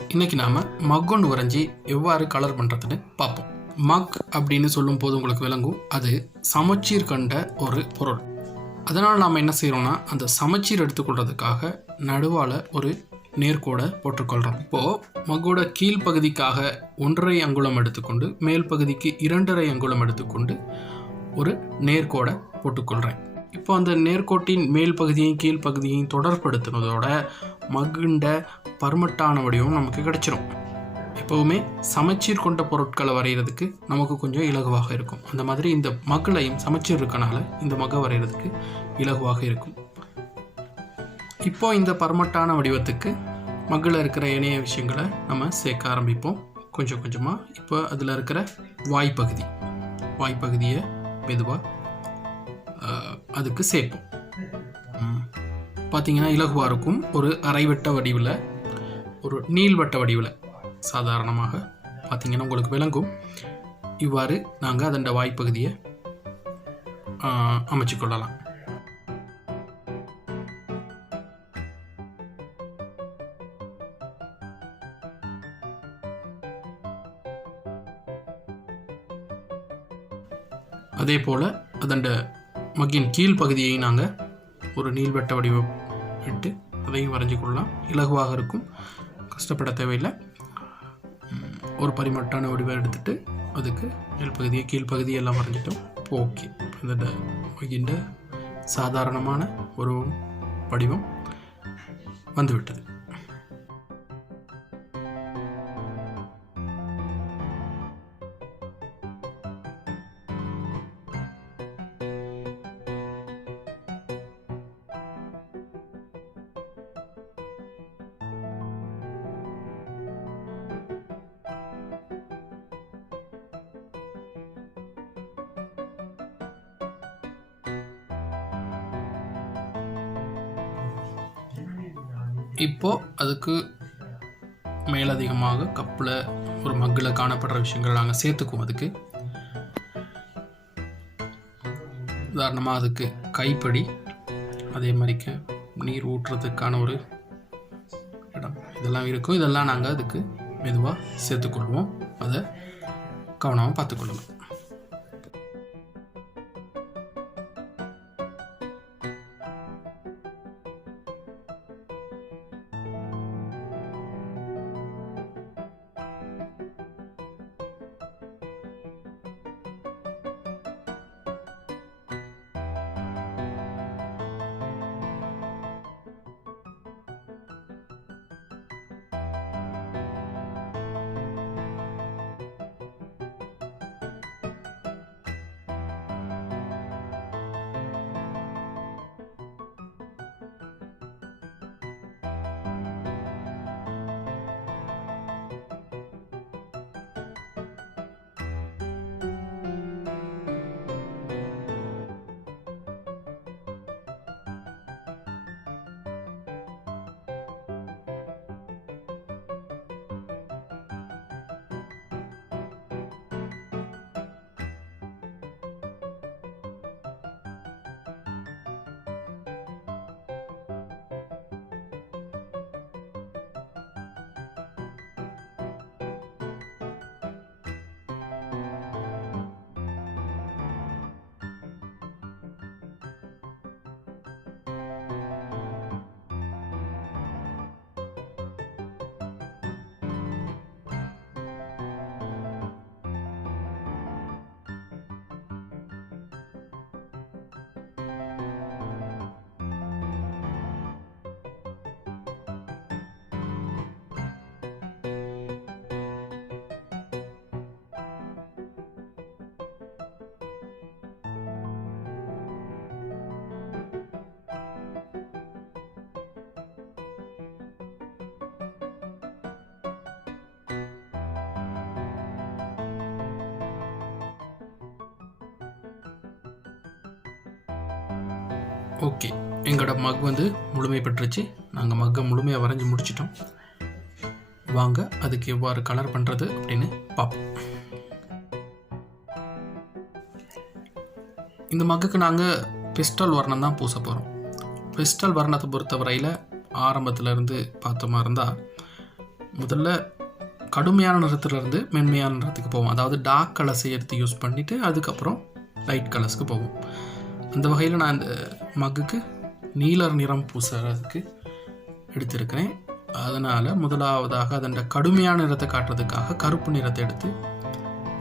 இன்றைக்கி நாம் மக் ஒன்று வரைஞ்சி எவ்வாறு கலர் பண்ணுறதுன்னு பார்ப்போம். மக் அப்படின்னு சொல்லும் போது உங்களுக்கு விளங்கும், அது சமச்சீர் கண்ட ஒரு பொருள். அதனால் நாம் என்ன செய்கிறோன்னா, அந்த சமச்சீர் எடுத்துக்கொள்கிறதுக்காக நடுவால் ஒரு நேர்கோடை போட்டுக்கொள்கிறோம். இப்போது மக்கோட கீழ்ப்பகுதிக்காக 1.5 அங்குலம் எடுத்துக்கொண்டு மேல் பகுதிக்கு 2.5 அங்குலம் எடுத்துக்கொண்டு ஒரு நேர்கோடை போட்டுக்கொள்கிறேன். இப்போ அந்த நேர்கோட்டின் மேல் பகுதியையும் கீழ்ப்பகுதியையும் தொடர்படுத்தினதோட மகுண்ட பருமட்டான வடிவம் நமக்கு கிடைச்சிரும். எப்போவுமே சமச்சீர் கொண்ட பொருட்களை வரைகிறதுக்கு நமக்கு கொஞ்சம் இலகுவாக இருக்கும். அந்த மாதிரி இந்த மகளையும் சமச்சீர் இருக்கனால இந்த மகை வரைகிறதுக்கு இலகுவாக இருக்கும். இப்போ இந்த பருமட்டான வடிவத்துக்கு மகளில் இருக்கிற இணைய விஷயங்களை நம்ம சேர்க்க ஆரம்பிப்போம் கொஞ்சம் கொஞ்சமாக. இப்போ அதில் இருக்கிற வாய்ப்பகுதியை மெதுவாக அதுக்கு சேர்ப்போம். பார்த்திங்கன்னா இலகுவாக இருக்கும். ஒரு அரைவட்ட வடிவில், ஒரு நீள்வட்ட வடிவில் சாதாரணமாக பார்த்திங்கன்னா உங்களுக்கு விளங்கும். இவ்வாறு நாங்கள் அதன் வாய்ப்பகுதியை அமைச்சுக்கொள்ளலாம். அதே போல் அதன் மகின் கீழ்ப்பகுதியை நாங்கள் ஒரு நீள்வட்ட வடிவம் இட்டு அதையும் வரைஞ்சி கொள்ளலாம். இலகுவாக இருக்கும், கஷ்டப்பட தேவையில்லை. ஒரு பரிமட்டான வடிவம் எடுத்துகிட்டு அதுக்கு மேல் பகுதியை கீழ்ப்பகுதியை எல்லாம் வரைஞ்சிட்டோம். ஓகே, அந்த மகின் சாதாரணமான ஒரு வடிவம் வந்துவிட்டது. இப்போது அதுக்கு மேலதிகமாக கப்பில் ஒரு மக்கில் காணப்படுற விஷயங்கள் நாங்கள் சேர்த்துக்குவோம். அதுக்கு உதாரணமாக அதுக்கு கைப்படி, அதே மாதிரிக்கு நீர் ஊற்றுறதுக்கான ஒரு இடம் இதெல்லாம் இருக்கும். இதெல்லாம் நாங்கள் அதுக்கு மெதுவாக சேர்த்துக்கொள்வோம். அதை கவனமாக பார்த்துக்கொள்ளுவோம். ஓகே, எங்களோட மக் முழுமை பெற்றுச்சு. நாங்கள் மக்கை முழுமையாக வரைஞ்சி முடிச்சிட்டோம். வாங்க அதுக்கு எவ்வாறு கலர் பண்ணுறது அப்படின்னு பார்ப்போம். இந்த மக்குக்கு நாங்கள் பிஸ்டல் வர்ணம் தான் பூச போகிறோம். பிஸ்டல் வர்ணத்தை பொறுத்த வரையில் ஆரம்பத்திலேருந்து பார்த்தோமா இருந்தால் முதல்ல கடுமையான நிறத்துலேருந்து மென்மையான நிறத்துக்கு போவோம். அதாவது டார்க் கலர்ஸை எடுத்து யூஸ் பண்ணிவிட்டு அதுக்கப்புறம் லைட் கலர்ஸ்க்கு போவோம். அந்த வகையில் நான் இந்த மக்குக்கு நீல நிறம் பூசுறதுக்கு எடுத்திருக்கிறேன். அதனால் முதலாவதாக அதன் கடுமையான நிறத்தை காட்டுறதுக்காக கருப்பு நிறத்தை எடுத்து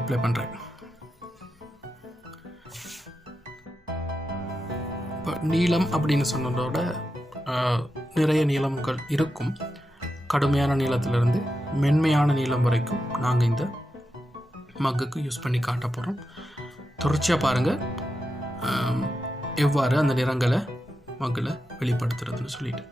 அப்ளை பண்ணுறேன். இப்போ நீலம் அப்படின்னு சொன்னதோட நிறைய நீளங்கள் இருக்கும். கடுமையான நீளத்திலிருந்து மென்மையான நீளம் வரைக்கும் நாங்கள் இந்த மக்குக்கு யூஸ் பண்ணி காட்ட போகிறோம். தொடர்ச்சியாக பாருங்கள் எவ்வாறு அந்த நிறங்களை மக்கில் வெளிப்படுத்துறதுன்னு சொல்லிட்டு.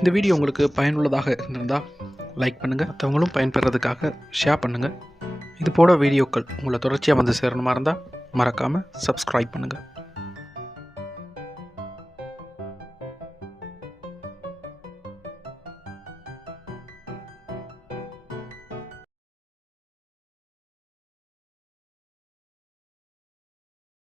இந்த வீடியோ உங்களுக்கு பயனுள்ளதாக இருந்திருந்தால் லைக் பண்ணுங்கள், மற்றவங்களும் பயன்பெறதுக்காக ஷேர் பண்ணுங்கள். இது போல வீடியோக்கள் உங்களை தொடர்ச்சியாக வந்து சேரணுமா இருந்தால் மறக்காமல் சப்ஸ்கிரைப் பண்ணுங்கள்.